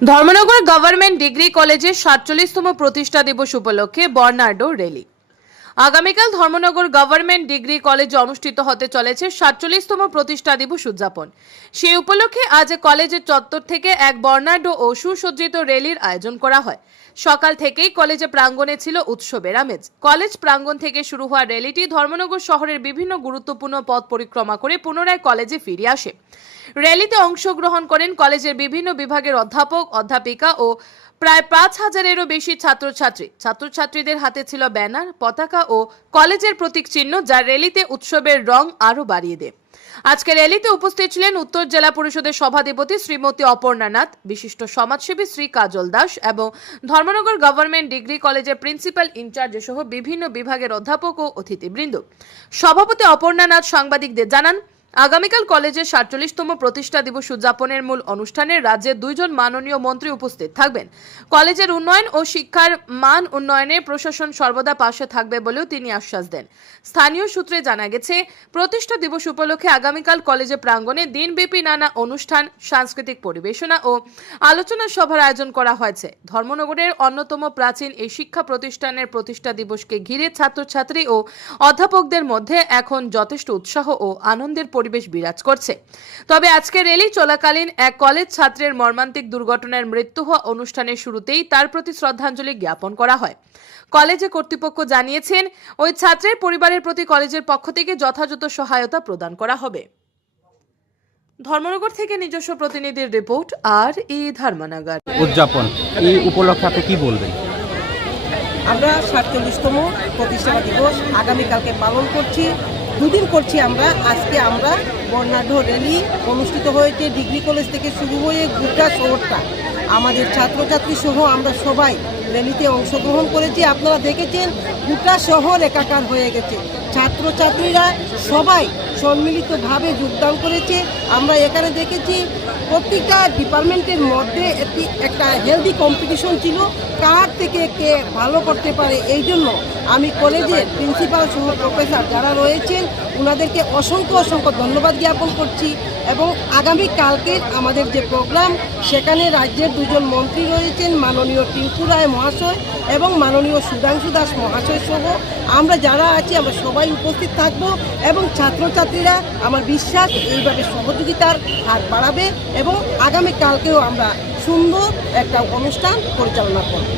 Dharmanagar government degree কলেজের সাতচল্লিশতম প্রতিষ্ঠা দিবস উপলক্ষে বর্নার্ডো র্যালি। আগামীকাল ধর্মনগর গভর্নমেন্ট ডিগ্রি কলেজে অনুষ্ঠিত হতে চলেছে সাতচল্লিশতম প্রতিষ্ঠা দিবস উদযাপন। সেই উপলক্ষে আজ কলেজের চত্বর থেকে এক বর্ণাঢ্য ও সুসজ্জিত র্যালির আয়োজন করা হয়। সকাল থেকেই কলেজে প্রাঙ্গণে ছিল উৎসবের আমেজ। কলেজ প্রাঙ্গণ থেকে শুরু হওয়া র্যালিটি ধর্মনগর শহরের বিভিন্ন গুরুত্বপূর্ণ পথ পরিক্রমা করে পুনরায় কলেজে ফিরে আসে। র্যালিতে অংশগ্রহণ করেন কলেজের বিভিন্ন বিভাগের অধ্যাপক, অধ্যাপিকা ও প্রায় পাঁচ হাজারেরও বেশি ছাত্রছাত্রী। ছাত্রছাত্রীদের হাতে ছিল ব্যানার, পতাকা ও কলেজের প্রতীক চিহ্ন যা র্যালিতে উৎসবের রং আরও বাড়িয়ে দেয়। আজকে র্যালিতে উপস্থিত ছিলেন উত্তর জেলা পরিষদের সভাধিপতি শ্রীমতী অপর্ণা নাথ, বিশিষ্ট সমাজসেবী শ্রী কাজল দাস এবং ধর্মনগর গভর্নমেন্ট ডিগ্রি কলেজের প্রিন্সিপাল ইনচার্জ সহ বিভিন্ন বিভাগের অধ্যাপক ও অতিথিবৃন্দ। সভাপতি অপর্ণা নাথ সাংবাদিকদের জানান আগামীকাল কলেজের সাতচল্লিশতম প্রতিষ্ঠা দিবস উদযাপনের মূল অনুষ্ঠানে রাজ্যের দুইজন মাননীয় মন্ত্রী উপস্থিত থাকবেন। কলেজের উন্নয়ন ও শিক্ষার মান উন্নয়নে প্রশাসন সর্বদা পাশে থাকবে বলেও তিনি আশ্বাস দেন। স্থানীয় সূত্রে জানা গেছে, প্রতিষ্ঠা দিবস উপলক্ষে আগামীকাল কলেজের প্রাঙ্গণে দিনব্যাপী নানা অনুষ্ঠান, সাংস্কৃতিক পরিবেশনা ও আলোচনা সভার আয়োজন করা হয়েছে। ধর্মনগরের অন্যতম প্রাচীন এই শিক্ষা প্রতিষ্ঠানের প্রতিষ্ঠা দিবসকে ঘিরে ছাত্রছাত্রী ও অধ্যাপকদের মধ্যে এখন যথেষ্ট উৎসাহ ও আনন্দের পরিবেশ বিরাজ করছে। তবে আজকে র্যালি চলাকালীন এক কলেজ ছাত্রের মর্মান্তিক দুর্ঘটনার মৃত্যু হওয়া অনুষ্ঠানের শুরুতেই তার প্রতি শ্রদ্ধাঞ্জলি জ্ঞাপন করা হয়। কলেজে কর্তৃপক্ষ জানিয়েছেন ওই ছাত্রের পরিবারের প্রতি কলেজের পক্ষ থেকে যথাযথ সহায়তা প্রদান করা হবে। ধর্মনগর থেকে নিজস্ব প্রতিনিধির রিপোর্ট আর ই ধর্মনগর। উদযাপন এই উপলক্ষে আপনি কি বলবেন? আমরা সাতচল্লিশতম প্রতিষ্ঠা দিবস আগামীকালকে পালন করছি। দুদিন করছি আমরা। আজকে আমরা বর্ণাঢ্য র্যালি অনুষ্ঠিত হয়েছে। ডিগ্রি কলেজ থেকে শুরু হয়ে গোটা শহরটা, আমাদের ছাত্রছাত্রী সহ আমরা সবাই র্যালিতে অংশগ্রহণ করেছি। আপনারা দেখেছেন গোটা শহর একাকার হয়ে গেছে। ছাত্রছাত্রীরা সবাই সম্মিলিতভাবে যোগদান করেছে। আমরা এখানে দেখেছি প্রত্যেকটা ডিপার্টমেন্টের মধ্যে একটি, একটা হেলদি কম্পিটিশন ছিল। কার থেকে কে ভালো করতে পারে এই জন্য আমি কলেজের প্রিন্সিপাল সহ প্রফেসর যারা রয়েছেন ওনাদেরকে অসংখ্য অসংখ্য ধন্যবাদ জ্ঞাপন করছি। এবং আগামী কালকের আমাদের যে প্রোগ্রাম সেখানে রাজ্যের দুজন মন্ত্রী রয়েছেন মাননীয় টিঙ্কু রায় মহাশয় এবং মাননীয় সুধাংশু দাস মহাশয় সহ। আমরা যারা আছি আমরা সবাই উপস্থিত থাকব এবং ছাত্রছাত্রীরা আমার বিশ্বাস এইভাবে সহযোগিতার হাত বাড়াবে এবং আগামী কালকেও আমরা সুন্দর একটা অনুষ্ঠান পরিচালনা করব।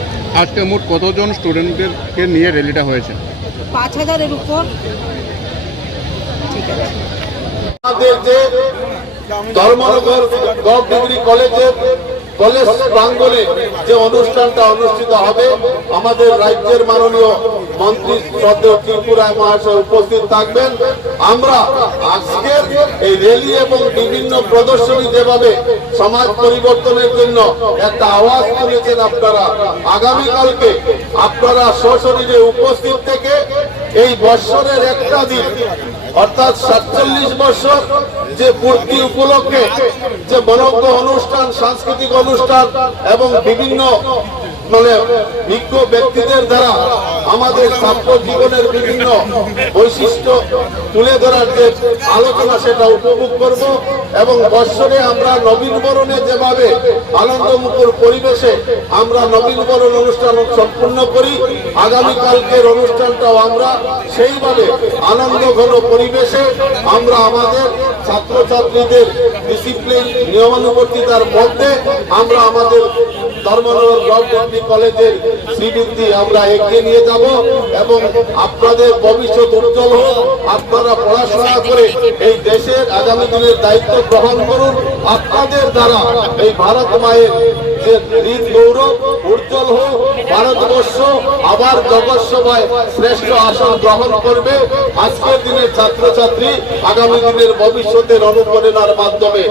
আজকে মোট কতজন স্টুডেন্টদেরকে নিয়ে র্যালিটা হয়েছে? পাঁচ হাজারের উপর। ঠিক আছে। আমাদের যে ধর্মনগর গভ ডিগ্রি কলেজের কলেজ প্রাঙ্গণে যে অনুষ্ঠানটা অনুষ্ঠিত হবে, আমাদের রাজ্যের মাননীয় মন্ত্রী শ্রদ্ধেয় ত্রিপুরায় মহাশয় উপস্থিত থাকবেন। আমরা আজকের এই র্যালি এবং বিভিন্ন প্রদর্শনী যেভাবে সমাজ পরিবর্তনের জন্য একটা আওয়াজ তুলেছেন আপনারা, আগামীকালকে আপনারা সশরীরে উপস্থিত থেকে এই বৎসরের একটা দিন অর্থাৎ সাতচল্লিশ বছর যে পূর্তি উপলক্ষে যে মনজ্ঞ অনুষ্ঠান সাংস্কৃতিক অনুষ্ঠান এবং বিভিন্ন মানে বিজ্ঞ ব্যক্তিদের দ্বারা আমাদের ছাত্র জীবনের বিভিন্ন বৈশিষ্ট্য তুলে ধরার যে আলোচনা সেটা উপভোগ করব এবং বৎসরে আমরা নবীন বরণে যেভাবে আনন্দমুখর পরিবেশে আমরা নবীন বরণ অনুষ্ঠান সম্পূর্ণ করি আগামীকালকের অনুষ্ঠানটাও আমরা সেইভাবে আনন্দ ঘন পরিবেশে আমরা আমাদের ছাত্রছাত্রীদের ডিসিপ্লিন নিয়মানুবর্তিতার মধ্যে আমরা আমাদের কলেজের শ্রীবৃদ্ধি আমরা এগিয়ে নিয়ে এবং আপনাদের ভবিষ্যৎ উজ্জ্বল হোক। আপনারা পড়াশোনা করে এই দেশের আগামী দিনের দায়িত্ব গ্রহণ করুন। আপনাদের দ্বারা এই ভারত মায়ের গৌরব উজ্জ্বল হোক। ভারতবর্ষ আবার জগৎ সভায় শ্রেষ্ঠ আসন গ্রহণ করবে। আজকের দিনের ছাত্রছাত্রী আগামী দিনের ভবিষ্যতের অনুপ্রেরণার মাধ্যমে।